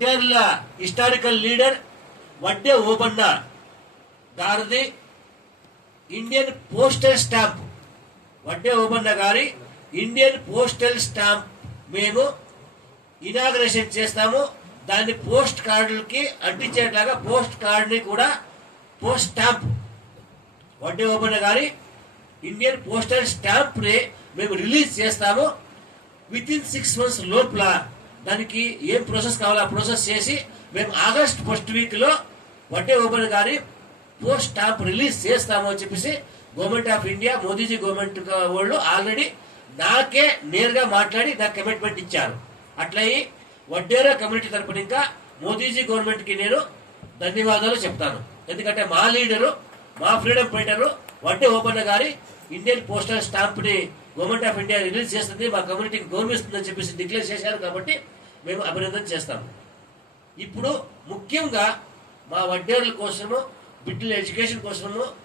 Kerala historical leader Vadde Obanna గారిది Indian postal stamp Vadde Obanna గారి Indian postal stamp మేము ఇనాగ్రేషన్ చేస్తాము. దాన్ని పోస్ట్ కార్డులకి అంటించేట్లాగా పోస్ట్ కార్డుని కూడా పోస్ట్ స్టాంప్ వడ్డే ఓబన్న గారి ఇండియన్ పోస్టల్ స్టాంప్ని మేము రిలీజ్ చేస్తాము. విత్ ఇన్ 6 months లోపల దానికి ఏం ప్రాసెస్ కావాలో ఆ ప్రాసెస్ చేసి మేము ఆగస్ట్ ఫస్ట్ వీక్లో వడ్డే ఓబన్న గారి పోస్ట్ స్టాంప్ రిలీజ్ చేస్తాము అని చెప్పేసి government of India Modiji government వాళ్ళు ఆల్రెడీ నాకే నేరుగా మాట్లాడి నాకు కమిట్మెంట్ ఇచ్చారు. అట్లయి వడ్డేరా కమ్యూనిటీ తరపున ఇంకా మోదీజీ గవర్నమెంట్కి నేను ధన్యవాదాలు చెప్తాను. ఎందుకంటే మా లీడరు మా ఫ్రీడమ్ ఫైటరు వడ్డే ఓబన్న గారి ఇండియన్ పోస్టల్ స్టాంప్ని గవర్నమెంట్ ఆఫ్ ఇండియా రిలీజ్ చేస్తుంది, మా కమ్యూనిటీకి గౌరవిస్తుందని చెప్పేసి డిక్లేర్ చేశారు. కాబట్టి మేము అభినందన చేస్తాము. ఇప్పుడు ముఖ్యంగా మా వడ్డేరుల కోసము బిడ్డల ఎడ్యుకేషన్ కోసము